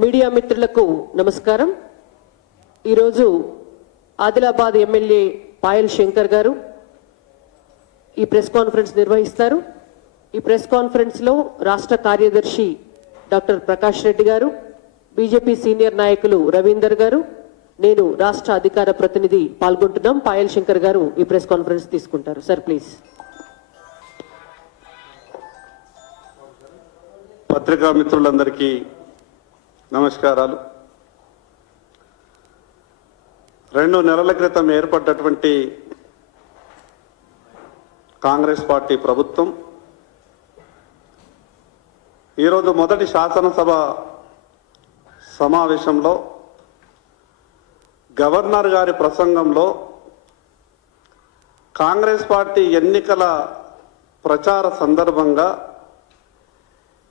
Media మిత్రులకు నమస్కారం. ఈరోజు ఆదిలాబాద్ ఎమ్మెల్యే పాయల్ శంకర్ గారు ఈ ప్రెస్ కాన్ఫరెన్స్ నిర్వహిస్తారు. ఈ ప్రెస్ కాన్ఫరెన్స్ లో రాష్ట్ర కార్యదర్శి డాక్టర్ ప్రకాష్ రెడ్డి గారు, బీజేపీ సీనియర్ నాయకులు రవీందర్ గారు, నేను రాష్ట్ర అధికార ప్రతినిధి పాల్గొంటున్నాం. పాయల్ శంకర్ గారు ఈ ప్రెస్ కాన్ఫరెన్స్ తీసుకుంటారు. Sir please. పత్రికా మిత్రులందరికీ నమస్కారాలు. 2 నెలల క్రితం ఏర్పడ్డటువంటి కాంగ్రెస్ పార్టీ ప్రభుత్వం ఈరోజు మొదటి శాసనసభ సమావేశంలో గవర్నర్ గారి ప్రసంగంలో కాంగ్రెస్ పార్టీ ఎన్నికల ప్రచార సందర్భంగా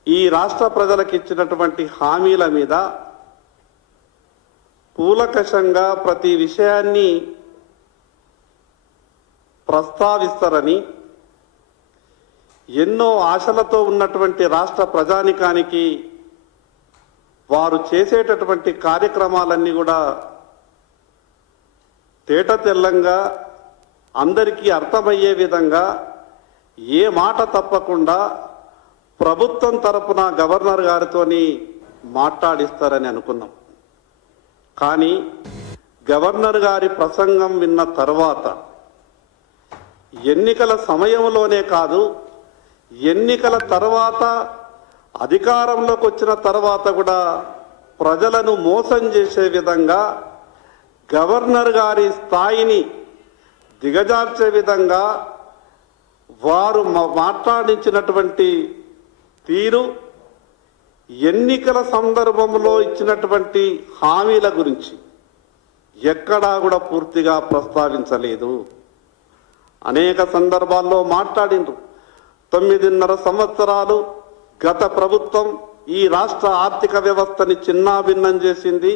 ఈ రాష్ట్ర ప్రజలకు ఇచ్చినటువంటి హామీల మీద కూలంకషంగా ప్రతి విషయాన్ని ప్రస్తావిస్తారని, ఎన్నో ఆశలతో ఉన్నటువంటి రాష్ట్ర ప్రజానికానికి వారు చేసేటటువంటి కార్యక్రమాలన్నీ కూడా తేటతెల్లంగా అందరికీ అర్థమయ్యే విధంగా ఏ మాట తప్పకుండా ప్రభుత్వం తరపున గవర్నర్ గారితోని మాట్లాడిస్తారని అనుకున్నాం. కానీ గవర్నర్ గారి ప్రసంగం విన్న తర్వాత ఎన్నికల సమయంలోనే కాదు, ఎన్నికల తర్వాత అధికారంలోకి వచ్చిన తర్వాత కూడా ప్రజలను మోసం చేసే విధంగా, గవర్నర్ గారి స్థాయిని దిగజార్చే విధంగా వారు మాట్లాడించినటువంటి తీరు, ఎన్నికల సందర్భంలో ఇచ్చినటువంటి హామీల గురించి ఎక్కడా కూడా పూర్తిగా ప్రస్తావించలేదు. అనేక సందర్భాల్లో మాట్లాడిండ్రు. 9.5 సంవత్సరాలు గత ప్రభుత్వం ఈ రాష్ట్ర ఆర్థిక వ్యవస్థని చిన్నాభిన్నం చేసింది.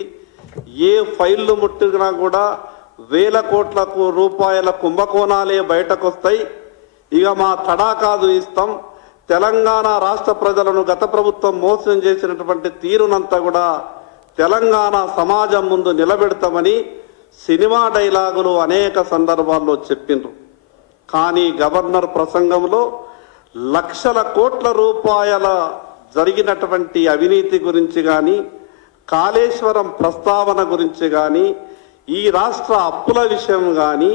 ఏ ఫైళ్లు ముట్టినా కూడా వేల కోట్ల రూపాయల కుంభకోణాలే బయటకు వస్తాయి. ఇక మా తడాకాదు ఇస్తాం, తెలంగాణ రాష్ట్ర ప్రజలను గత ప్రభుత్వం మోసం చేసినటువంటి తీరునంతా కూడా తెలంగాణ సమాజం ముందు నిలబెడతామని సినిమా డైలాగులు అనేక సందర్భాల్లో చెప్పిండ్రు. కానీ గవర్నర్ ప్రసంగంలో లక్షల కోట్ల రూపాయల జరిగినటువంటి అవినీతి గురించి కానీ, కాళేశ్వరం ప్రస్తావన గురించి కానీ, ఈ రాష్ట్ర అప్పుల విషయం కానీ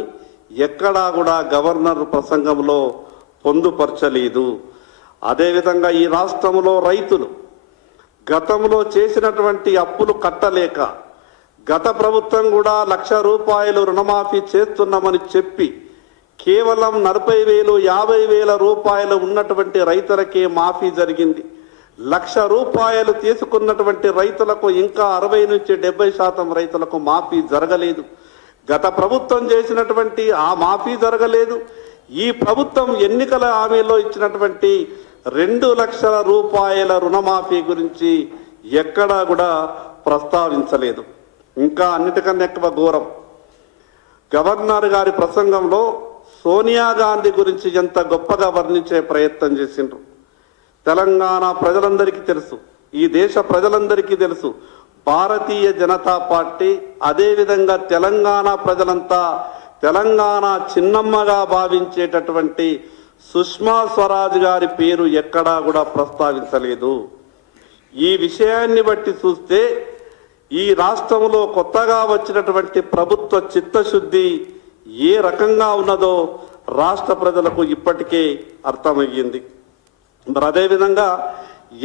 ఎక్కడా కూడా గవర్నర్ ప్రసంగంలో పొందుపరచలేదు. అదేవిధంగా ఈ రాష్ట్రంలో రైతులు గతంలో చేసినటువంటి అప్పులు కట్టలేక గత ప్రభుత్వం కూడా 1,00,000 రూపాయలు రుణమాఫీ చేస్తున్నామని చెప్పి కేవలం 40,000, 50,000 రూపాయలు ఉన్నటువంటి రైతులకే మాఫీ జరిగింది. 1,00,000 రూపాయలు తీసుకున్నటువంటి రైతులకు ఇంకా 60 నుంచి 70% రైతులకు మాఫీ జరగలేదు. గత ప్రభుత్వం చేసినటువంటి ఆ మాఫీ జరగలేదు. ఈ ప్రభుత్వం ఎన్నికల హామీలో ఇచ్చినటువంటి 2 లక్షల రూపాయల రుణమాఫీ గురించి ఎక్కడా కూడా ప్రస్తావించలేదు. ఇంకా అన్నిటికన్నా ఎక్కువ ఘోరం, గవర్నర్ గారి ప్రసంగంలో సోనియా గాంధీ గురించి ఎంత గొప్పగా వర్ణించే ప్రయత్నం చేసిండ్రు. తెలంగాణ ప్రజలందరికీ తెలుసు, ఈ దేశ ప్రజలందరికీ తెలుసు, భారతీయ జనతా పార్టీ అదేవిధంగా తెలంగాణ ప్రజలంతా తెలంగాణ చిన్నమ్మగా భావించేటటువంటి సుష్మా స్వరాజ్ గారి పేరు ఎక్కడా కూడా ప్రస్తావించలేదు. ఈ విషయాన్ని బట్టి చూస్తే ఈ రాష్ట్రంలో కొత్తగా వచ్చినటువంటి ప్రభుత్వ చిత్తశుద్ధి ఏ రకంగా ఉన్నదో రాష్ట్ర ప్రజలకు ఇప్పటికే అర్థమయ్యింది. మరి అదేవిధంగా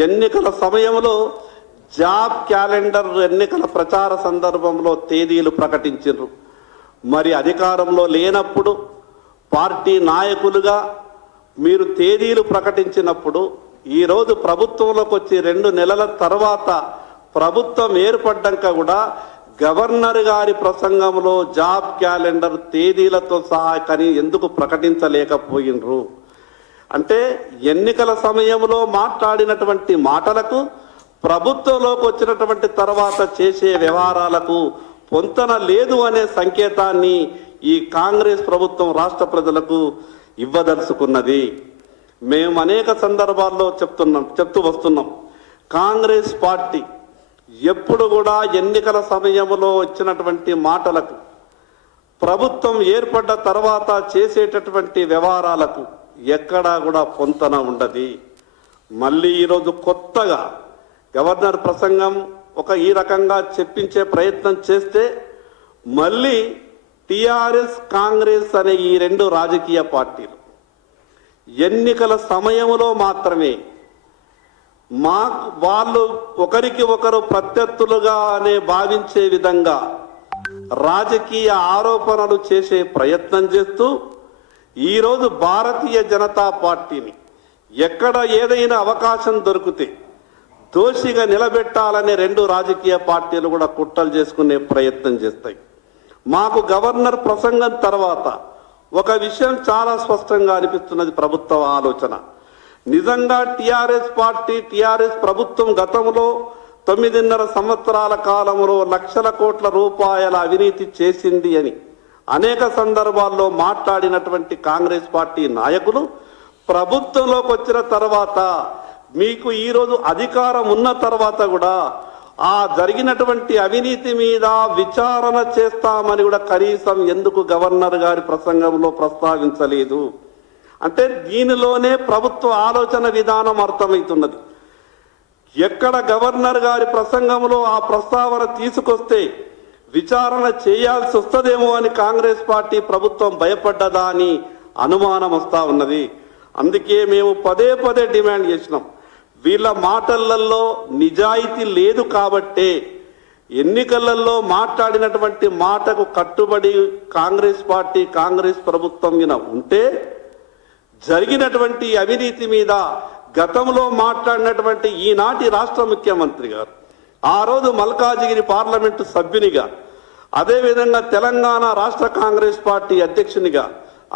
ఎన్నికల సమయంలో జాబ్ క్యాలెండర్ ఎన్నికల ప్రచార సందర్భంలో తేదీలు ప్రకటించారు. మరి అధికారంలో లేనప్పుడు పార్టీ నాయకులుగా మీరు తేదీలు ప్రకటించినప్పుడు ఈరోజు ప్రభుత్వంలోకి వచ్చి 2 నెలల తర్వాత ప్రభుత్వం ఏర్పడ్డాక కూడా గవర్నర్ గారి ప్రసంగంలో జాబ్ క్యాలెండర్ తేదీలతో సహా కానీ ఎందుకు ప్రకటించలేకపోయినరు? అంటే ఎన్నికల సమయంలో మాట్లాడినటువంటి మాటలకు ప్రభుత్వంలోకి వచ్చినటువంటి తర్వాత చేసే వ్యవహారాలకు పొంతన లేదు అనే సంకేతాన్ని ఈ కాంగ్రెస్ ప్రభుత్వం రాష్ట్ర ప్రజలకు ఇవ్వదలుచుకున్నది. మేము అనేక సందర్భాల్లో చెప్తూ వస్తున్నాం, కాంగ్రెస్ పార్టీ ఎప్పుడు కూడా ఎన్నికల సమయంలో వచ్చినటువంటి మాటలకు, ప్రభుత్వం ఏర్పడ్డ తర్వాత చేసేటటువంటి వ్యవహారాలకు ఎక్కడా కూడా పొంతన ఉండదు. మళ్ళీ ఈరోజు కొత్తగా గవర్నర్ ప్రసంగం ఈ రకంగా చెప్పించే ప్రయత్నం చేస్తే మళ్ళీ టిఆర్ఎస్ కాంగ్రెస్ అనే ఈ రెండు రాజకీయ పార్టీలు ఎన్నికల సమయంలో మాత్రమే వాళ్ళు ఒకరికి ఒకరు ప్రత్యర్థులుగానే భావించే విధంగా రాజకీయ ఆరోపణలు చేసే ప్రయత్నం చేస్తూ ఈరోజు భారతీయ జనతా పార్టీని ఎక్కడ ఏదైనా అవకాశం దొరికితే దోషిగా నిలబెట్టాలనే రెండు రాజకీయ పార్టీలు కూడా కుట్రలు చేసుకునే ప్రయత్నం చేస్తాయి. మాకు గవర్నర్ ప్రసంగం తర్వాత ఒక విషయం చాలా స్పష్టంగా అనిపిస్తున్నది. ప్రభుత్వ ఆలోచన నిజంగా టిఆర్ఎస్ ప్రభుత్వం గతంలో 9.5 సంవత్సరాల కాలంలో లక్షల కోట్ల రూపాయల అవినీతి చేసింది అని అనేక సందర్భాల్లో మాట్లాడినటువంటి కాంగ్రెస్ పార్టీ నాయకులు ప్రభుత్వంలోకి వచ్చిన తర్వాత, మీకు ఈరోజు అధికారం ఉన్న తర్వాత కూడా ఆ జరిగినటువంటి అవినీతి మీద విచారణ చేస్తామని కూడా కనీసం ఎందుకు గవర్నర్ గారి ప్రసంగంలో ప్రస్తావించలేదు అంటే దీనిలోనే ప్రభుత్వ ఆలోచన విధానం అర్థమవుతున్నది. ఎక్కడ గవర్నర్ గారి ప్రసంగంలో ఆ ప్రస్తావన తీసుకొస్తే విచారణ చేయాల్సి వస్తుందేమో అని కాంగ్రెస్ పార్టీ ప్రభుత్వం భయపడ్డదా అని అనుమానం వస్తూ ఉన్నది. అందుకే మేము పదే డిమాండ్ చేసినాం. వీళ్ళ మాటలలో నిజాయితీ లేదు కాబట్టే ఎన్నికలలో మాట్లాడినటువంటి మాటకు కట్టుబడి కాంగ్రెస్ ప్రభుత్వం ఉంటే జరిగినటువంటి అవినీతి మీద గతంలో మాట్లాడినటువంటి ఈనాటి రాష్ట్ర ముఖ్యమంత్రి గారు, ఆ రోజు మల్కాజిగిరి పార్లమెంటు సభ్యునిగా, అదేవిధంగా తెలంగాణ రాష్ట్ర కాంగ్రెస్ పార్టీ అధ్యక్షునిగా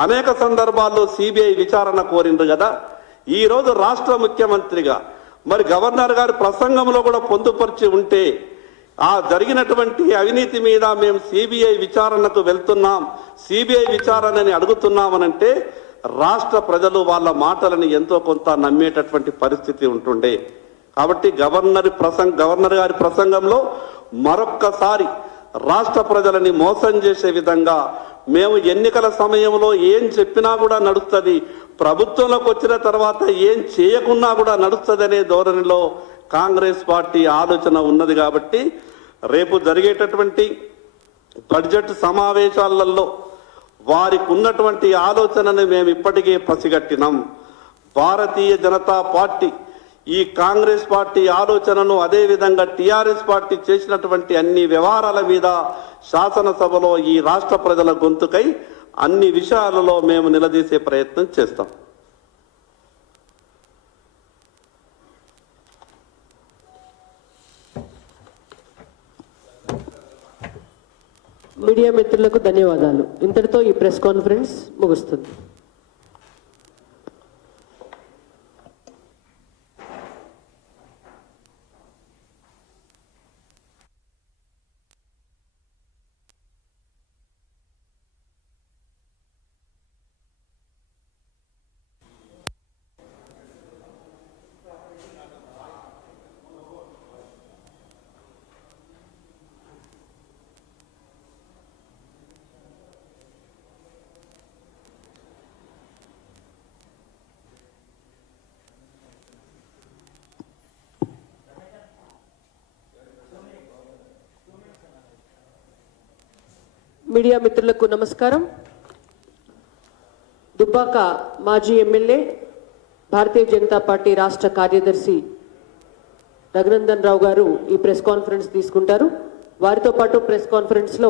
అనేక సందర్భాల్లో సిబిఐ విచారణ కోరిండ్రు కదా. ఈ రోజు రాష్ట్ర ముఖ్యమంత్రిగా మరి గవర్నర్ గారి ప్రసంగంలో కూడా పొందుపరిచి ఉంటే ఆ జరిగినటువంటి అవినీతి మీద మేము సిబిఐ విచారణకు వెళ్తున్నాం, సిబిఐ విచారణని అడుగుతున్నామనంటే రాష్ట్ర ప్రజలు వాళ్ళ మాటలను ఎంతో కొంత నమ్మేటటువంటి పరిస్థితి ఉంటుండే. కాబట్టి గవర్నర్ గారి ప్రసంగంలో మరొక్కసారి రాష్ట్ర ప్రజలని మోసం చేసే విధంగా మేము ఎన్నికల సమయంలో ఏం చెప్పినా కూడా నడుస్తుంది, ప్రభుత్వంలోకి వచ్చిన తర్వాత ఏం చేయకున్నా కూడా నడుస్తుంది అనే ధోరణిలో కాంగ్రెస్ పార్టీ ఆలోచన ఉన్నది. కాబట్టి రేపు జరిగేటటువంటి బడ్జెట్ సమావేశాలలో వారికి ఉన్నటువంటి ఆలోచనని మేము ఇప్పటికే పసిగట్టినాం. భారతీయ జనతా పార్టీ ఈ కాంగ్రెస్ పార్టీ ఆలోచనను, అదేవిధంగా టిఆర్ఎస్ పార్టీ చేసినటువంటి అన్ని వ్యవహారాల మీద శాసనసభలో ఈ రాష్ట్ర ప్రజల గొంతుకై అన్ని విషయాలలో మేము నిలదీసే ప్రయత్నం చేస్తాం. మీడియా మిత్రులకు ధన్యవాదాలు. ఇంతటితో ఈ ప్రెస్ కాన్ఫరెన్స్ ముగుస్తుంది. మీడియా మిత్రులకు నమస్కారం. దుబ్బాక మాజీ ఎమ్మెల్యే, భారతీయ జనతా పార్టీ రాష్ట్ర కార్యదర్శి రఘునందన్ రావు గారు ఈ ప్రెస్ కాన్ఫరెన్స్ తీసుకుంటారు. వారితో పాటు ప్రెస్ కాన్ఫరెన్స్లో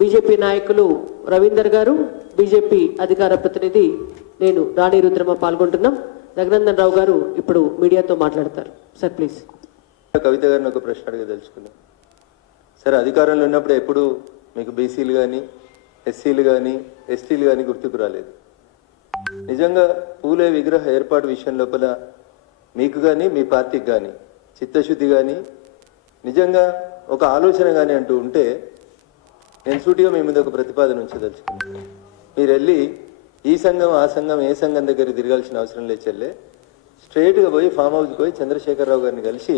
బీజేపీ నాయకులు రవీందర్ గారు, బీజేపీ అధికార ప్రతినిధి నేను రాణి రుద్రమ పాల్గొంటున్నాం. రఘునందన్ రావు గారు ఇప్పుడు మీడియాతో మాట్లాడతారు. Sir please. కవిత గారిని ఒక ప్రశ్న అడగదలుచుకున్నాం. సరే, అధికారంలో ఉన్నప్పుడు ఎప్పుడు మీకు బీసీలు కానీ, ఎస్సీలు కానీ, ఎస్టీలు కానీ గుర్తుకు రాలేదు. నిజంగా పూలే విగ్రహ ఏర్పాటు విషయం లోపల మీకు కానీ మీ పార్టీకి కానీ చిత్తశుద్ధి కానీ నిజంగా ఒక ఆలోచన కానీ అంటూ ఉంటే నేను సూటిగా మీ మీద ఒక ప్రతిపాదన ఉంచదలుచుకున్నాను. మీరు వెళ్ళి ఈ సంఘం ఆ సంఘం ఏ సంఘం దగ్గర తిరగాల్సిన అవసరం లేదు చెల్లె, స్ట్రైట్గా పోయి ఫామ్ హౌస్కి పోయి చంద్రశేఖరరావు గారిని కలిసి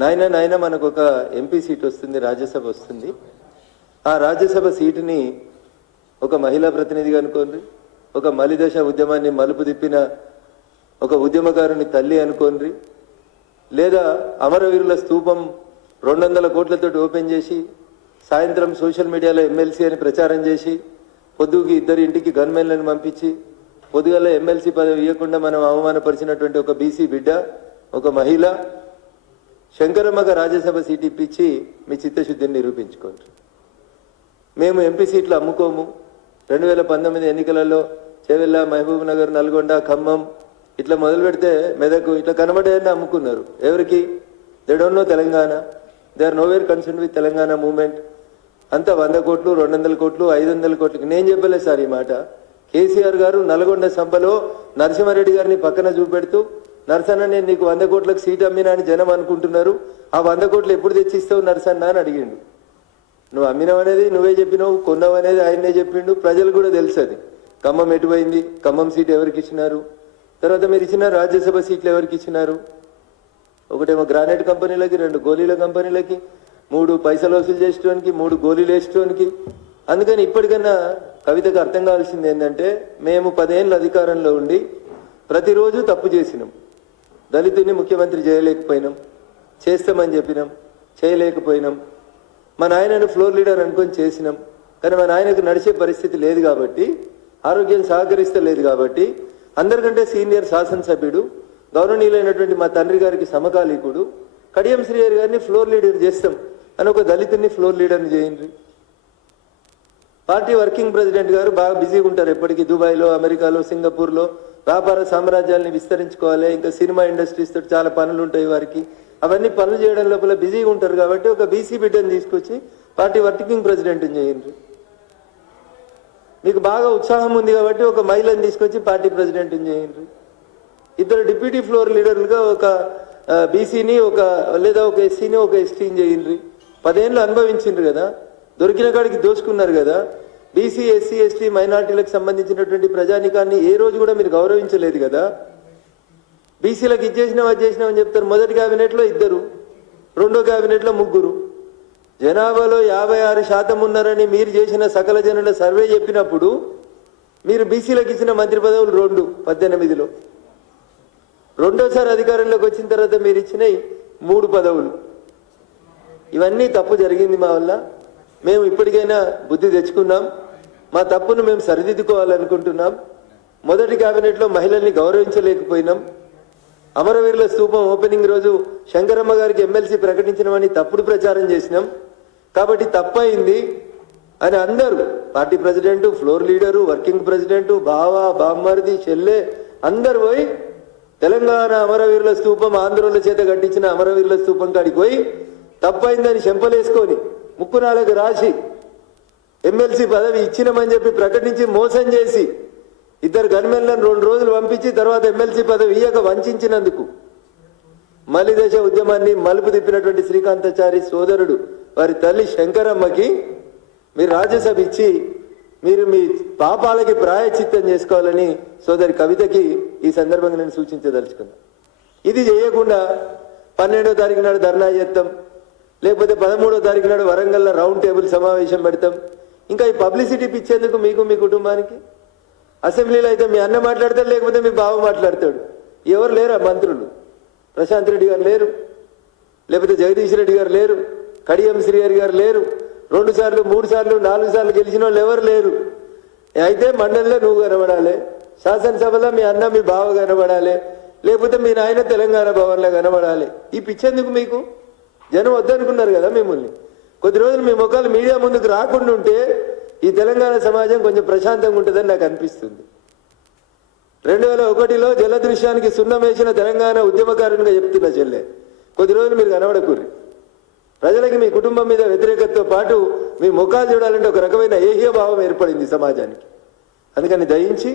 నాయన మనకు ఒక ఎంపీ సీట్ వస్తుంది, రాజ్యసభ వస్తుంది. ఆ రాజ్యసభ సీటుని ఒక మహిళా ప్రతినిధిగా అనుకోండి, ఒక మలిదశ ఉద్యమాన్ని మలుపు తిప్పిన ఒక ఉద్యమకారుని తల్లి అనుకోండి, లేదా అమరవీరుల స్తూపం 200 కోట్లతోటి ఓపెన్ చేసి సాయంత్రం సోషల్ మీడియాలో ఎమ్మెల్సీ అని ప్రచారం చేసి పొద్దుకి 2 ఇంటికి గన్మెన్లను పంపించి పొద్దుగల ఎమ్మెల్సీ పదవి ఇవ్వకుండా మనం అవమానపరిచినటువంటి ఒక బీసీ బిడ్డ, ఒక మహిళ శంకరమ్మగా రాజ్యసభ సీట్ ఇప్పించి మీ చిత్తశుద్ధిని నిరూపించుకోండి. మేము ఎంపీ సీట్లు అమ్ముకోము. 2019 ఎన్నికలలో చేవెళ్ళ, మహబూబ్ నగర్, నల్గొండ, ఖమ్మం ఇట్లా మొదలు పెడితే మెదకు ఇట్లా కనబడేయని అమ్ముకున్నారు. ఎవరికి? They don't know Telangana, they are nowhere concern with Telangana movement. అంతా 100 కోట్లు, 200 కోట్లు, 500 కోట్లకి. నేను చెప్పలేదు సార్ ఈ మాట. కేసీఆర్ గారు నల్గొండ సభలో నరసింహారెడ్డి గారిని పక్కన చూపెడుతూ, నరసన్న నేను నీకు 100 కోట్లకు సీట్ అమ్మినా అని జనం అనుకుంటున్నారు, ఆ 100 కోట్లు ఎప్పుడు తెచ్చిస్తావు నరసన్న అని అడిగిండు. నువ్వు అమ్మినావు అనేది నువ్వే చెప్పినావు, కొన్నావు అనేది ఆయన్నే చెప్పిండు. ప్రజలు కూడా తెలుసు అది. ఖమ్మం ఎటుపోయింది, ఖమ్మం సీట్ ఎవరికి ఇచ్చినారు, తర్వాత మీరు ఇచ్చిన రాజ్యసభ సీట్లు ఎవరికి ఇచ్చినారు? ఒకటేమో గ్రానైట్ కంపెనీలకి, 2 గోళీల కంపెనీలకి, 3 పైసలు వసూలు చేసేటానికి, 3 గోళీలు వేసేటానికి. అందుకని ఇప్పటికన్నా కవితకు అర్థం కావాల్సింది ఏంటంటే, మేము 10 ఏళ్ళ అధికారంలో ఉండి ప్రతిరోజు తప్పు చేసినాం. దళితుని ముఖ్యమంత్రి చేయలేకపోయినాం, చేస్తామని చెప్పినాం, చేయలేకపోయినాం. మా నాయనను ఫ్లోర్ లీడర్ అనుకొని చేసినాం, కానీ మా నాయనకు నడిచే పరిస్థితి లేదు కాబట్టి, ఆరోగ్యం సహకరిస్తలేదు కాబట్టి, అందరికంటే సీనియర్ శాసనసభ్యుడు, గౌరవనీయులైనటువంటి మా తండ్రి గారికి సమకాలీకుడు కడియం శ్రీహరి గారిని ఫ్లోర్ లీడర్ చేస్తాం అని ఒక దళితుని ఫ్లోర్ లీడర్ని చేయండి. పార్టీ వర్కింగ్ ప్రెసిడెంట్ గారు బాగా బిజీగా ఉంటారు ఎప్పటికీ, దుబాయ్లో, అమెరికాలో, సింగపూర్లో వ్యాపార సామ్రాజ్యాన్ని విస్తరించుకోవాలి, ఇంకా సినిమా ఇండస్ట్రీస్ తోటి చాలా పనులు ఉంటాయి వారికి. అవన్నీ పనులు చేయడం లోపల బిజీగా ఉంటారు కాబట్టి ఒక బీసీ బిడ్డను తీసుకొచ్చి పార్టీ వర్కింగ్ ప్రెసిడెంట్ని చేయండి. మీకు బాగా ఉత్సాహం ఉంది కాబట్టి ఒక మహిళను తీసుకొచ్చి పార్టీ ప్రెసిడెంట్ని చేయండి. 2 డిప్యూటీ ఫ్లోర్ లీడర్లుగా ఒక బీసీని, ఒక లేదా ఒక ఎస్సీని, ఒక ఎస్టీని చేయండి. 10 ఏళ్ళు అనుభవించిండ్రు కదా, దొరికిన కాడికి దోచుకున్నారు కదా. బీసీ, ఎస్సీ, ఎస్టీ, మైనార్టీలకు సంబంధించినటువంటి ప్రజానికాన్ని ఏ రోజు కూడా మీరు గౌరవించలేదు కదా. బీసీలకు ఇచ్చేసినాం, అది చేసినామని చెప్తారు. మొదటి క్యాబినెట్లో 2, రెండో క్యాబినెట్లో 3. జనాభాలో 56% ఉన్నారని మీరు చేసిన సకల జనుల సర్వే చెప్పినప్పుడు మీరు బీసీలకు ఇచ్చిన మంత్రి పదవులు 2 18లో. రెండోసారి అధికారంలోకి వచ్చిన తర్వాత మీరు ఇచ్చినవి 3 పదవులు. ఇవన్నీ తప్పు జరిగింది మా వల్ల. మేము ఇప్పటికైనా బుద్ధి తెచ్చుకున్నాం, మా తప్పును మేము సరిదిద్దుకోవాలనుకుంటున్నాం. మొదటి క్యాబినెట్లో మహిళల్ని గౌరవించలేకపోయినాం. అమరవీరుల స్తూపం ఓపెనింగ్ రోజు శంకరమ్మ గారికి ఎమ్మెల్సీ ప్రకటించినామని తప్పుడు ప్రచారం చేసినాం కాబట్టి తప్పైంది అని అందరూ, party president, floor leader, working president, బావ, బామ్మర్ది, చెల్లె అందరు పోయి తెలంగాణ అమరవీరుల స్తూపం, ఆంధ్రుల చేత కట్టించిన అమరవీరుల స్తూపం కాడికి పోయి తప్పైందని చెంపలేసుకొని ముక్కునాలకు రాసి ఎమ్మెల్సీ పదవి ఇచ్చినామని చెప్పి ప్రకటించి మోసం చేసి 2 గన్మెన్లను 2 రోజులు పంపించి తర్వాత ఎమ్మెల్సీ పదవి ఇయ్యక వంచినందుకు మలిదశ ఉద్యమాన్ని మలుపు తిప్పినటువంటి శ్రీకాంతాచారి సోదరుడు వారి తల్లి శంకరమ్మకి మీరు రాజ్యసభ ఇచ్చి మీరు మీ పాపాలకి ప్రాయశ్చిత్తం చేసుకోవాలని సోదరి కవితకి ఈ సందర్భంగా నేను సూచించదలుచుకున్నా. ఇది చేయకుండా 12వ తారీఖు నాడు ధర్నా చేస్తాం, లేకపోతే 13వ తారీఖు నాడు వరంగల్లో రౌండ్ టేబుల్ సమావేశం పెడతాం. ఇంకా ఈ పబ్లిసిటీ ఇచ్చేందుకు మీకు, మీ కుటుంబానికి. అసెంబ్లీలో అయితే మీ అన్న మాట్లాడతాడు, లేకపోతే మీ బావ మాట్లాడతాడు. ఎవరు లేరా మంత్రులు? ప్రశాంత్ రెడ్డి గారు లేరు, లేకపోతే జగదీష్ రెడ్డి గారు లేరు, కడియం శ్రీహరి గారు లేరు, 2 సార్లు 3 సార్లు 4 సార్లు గెలిచిన వాళ్ళు ఎవరు లేరు. అయితే మండలిలో నువ్వు కనబడాలి, శాసనసభలో మీ అన్న, మీ బావ కనబడాలి, లేకపోతే మీ నాయన తెలంగాణ భవన్లో కనబడాలి. ఈ పిచ్చేందుకు మీకు? జనం వద్దనుకున్నారు కదా మిమ్మల్ని. కొద్ది రోజులు మీ ముఖాలు మీడియా ముందుకు రాకుండా ఉంటే ఈ తెలంగాణ సమాజం కొంచెం ప్రశాంతంగా ఉంటుందని నాకు అనిపిస్తుంది. 2001లో జలదృశ్యానికి సున్నం వేసిన తెలంగాణ ఉద్యమకారునిగా చెప్తున్న చెల్లె, కొద్ది రోజులు మీరు కనబడకూర్రి. ప్రజలకి మీ కుటుంబం మీద వ్యతిరేకతతో పాటు మీ ముఖాలు చూడాలంటే ఒక రకమైన ఏహ్యభావం ఏర్పడింది సమాజానికి. అందుకని దయించి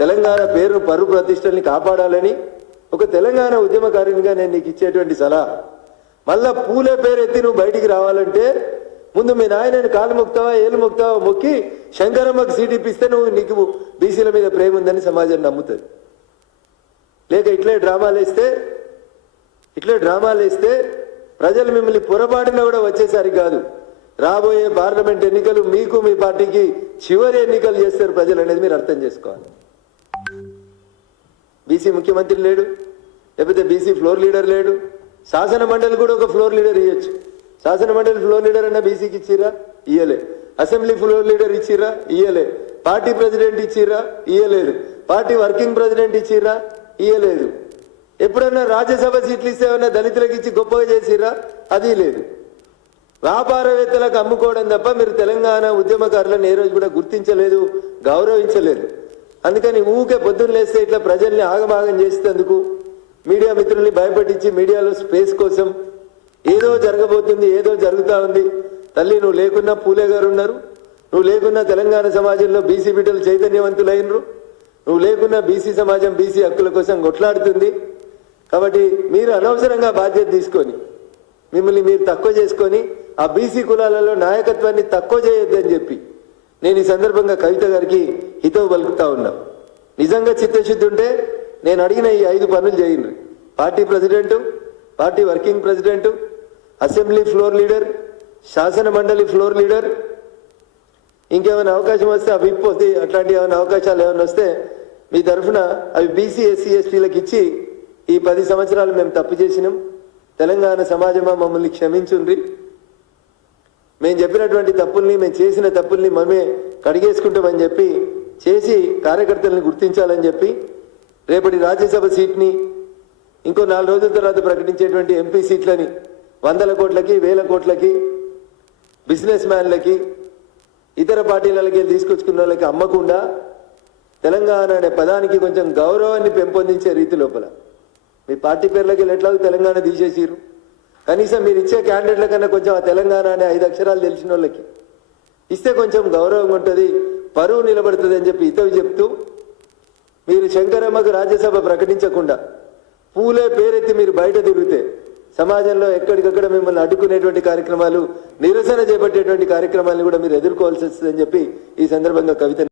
తెలంగాణ పేరు, పరువు ప్రతిష్టల్ని కాపాడాలని ఒక తెలంగాణ ఉద్యమకారునిగా నేను నీకు ఇచ్చేటువంటి సలహా, మళ్ళా పూలే పేరు ఎత్తి నువ్వు బయటికి రావాలంటే ముందు మీ నాయనని కాలు మొక్తావా, ఏలు మొక్తావా మొక్కి శంకరమ్మకి సీట్ ఇప్పిస్తే నీకు బీసీల మీద ప్రేమ ఉందని సమాజం నమ్ముతుంది. లేక ఇట్లే డ్రామాలు వేస్తే ప్రజలు మిమ్మల్ని పొరపాటున కూడా వచ్చేసరి కాదు, రాబోయే పార్లమెంట్ ఎన్నికలు మీకు మీ పార్టీకి చివరి ఎన్నికలు చేస్తారు ప్రజలు అనేది మీరు అర్థం చేసుకోవాలి. బీసీ ముఖ్యమంత్రి లేడు, లేకపోతే బీసీ ఫ్లోర్ లీడర్ లేడు. శాసన మండలి కూడా ఒక ఫ్లోర్ లీడర్ ఇవ్వచ్చు. శాసన మండలి ఫ్లోర్ లీడర్ అన్న బీసీకి ఇచ్చిరా? ఇయ్యలే. అసెంబ్లీ ఫ్లోర్ లీడర్ ఇచ్చిరా? ఇయ్యలే. పార్టీ ప్రెసిడెంట్ ఇచ్చిరా? ఇయ్యలేదు. పార్టీ వర్కింగ్ ప్రెసిడెంట్ ఇచ్చిరా? ఇయ్యలేదు. ఎప్పుడన్నా రాజ్యసభ సీట్లు ఇస్తే ఏమన్నా దళితులకు ఇచ్చి గొప్పగా చేసిరా? అది లేదు. వ్యాపారవేత్తలకు అమ్ముకోవడం తప్ప మీరు తెలంగాణ ఉద్యమకారులను ఏ రోజు కూడా గుర్తించలేదు, గౌరవించలేదు. అందుకని ఊకే పొద్దున్న లేస్తే ఇట్లా ప్రజల్ని ఆగమాగం చేసేందుకు మీడియా మిత్రుల్ని భయపెట్టించి మీడియాలో స్పేస్ కోసం ఏదో జరగబోతుంది, ఏదో జరుగుతూ ఉంది. తల్లి నువ్వు లేకున్నా పూలే గారు ఉన్నారు, నువ్వు లేకున్నా తెలంగాణ సమాజంలో బీసీ బిడ్డలు చైతన్యవంతులైనరు, నువ్వు లేకున్నా బీసీ సమాజం బీసీ హక్కుల కోసం కొట్లాడుతుంది. కాబట్టి మీరు అనవసరంగా బాధ్యత తీసుకొని మిమ్మల్ని మీరు తక్కువ చేసుకొని ఆ బీసీ కులాలలో నాయకత్వాన్ని తక్కువ చేయొద్దని చెప్పి నేను ఈ సందర్భంగా కవిత గారికి హితవు పలుకుతా ఉన్నా. నిజంగా చిత్తశుద్ధి ఉంటే నేను అడిగిన ఈ 5 పనులు చేయండి. Party president, party working president, assembly floor leader, శాసన మండలి ఫ్లోర్ లీడర్, ఇంకేమైనా అవకాశం వస్తే అవి ఇప్పొద్ది అట్లాంటి ఏమైనా అవకాశాలు ఏమైనా వస్తే మీ తరఫున అవి బీసీ ఎస్సీ ఎస్టీలకు ఇచ్చి ఈ 10 సంవత్సరాలు మేము తప్పు చేసినాం, తెలంగాణ సమాజమా మమ్మల్ని క్షమించుండ్రి, మేము చెప్పినటువంటి తప్పుల్ని మేము చేసిన తప్పుల్ని మనమే కడిగేసుకుంటామని చెప్పి చేసి కార్యకర్తల్ని గుర్తించాలని చెప్పి రేపటి రాజ్యసభ సీట్ని ఇంకో 4 రోజుల తర్వాత ప్రకటించేటువంటి ఎంపీ సీట్లని 100 కోట్లకి 1000 కోట్లకి బిజినెస్ మ్యాన్లకి ఇతర పార్టీలకి తీసుకొచ్చుకున్న వాళ్ళకి అమ్మకుండా తెలంగాణ అనే పదానికి కొంచెం గౌరవాన్ని పెంపొందించే రీతి లోపల మీ పార్టీ పేర్లకి ఎట్లాగో తెలంగాణ తీసేసిరు, కనీసం మీరు ఇచ్చే క్యాండిడేట్ల కన్నా కొంచెం ఆ తెలంగాణ అనే 5 అక్షరాలు తెలిసిన వాళ్ళకి ఇస్తే కొంచెం గౌరవం ఉంటుంది, పరువు నిలబడుతుంది అని చెప్పి హితవు చెప్తూ మీరు శంకరమ్మకు రాజ్యసభ ప్రకటించకుండా పూలే పేరెత్తి మీరు బయట తిరిగితే సమాజంలో ఎక్కడికక్కడ మిమ్మల్ని అడ్డుకునేటువంటి కార్యక్రమాలు, నిరసన చేపట్టేటువంటి కార్యక్రమాలను కూడా మీరు ఎదుర్కోవాల్సి వస్తుందని చెప్పి ఈ సందర్భంగా కవిత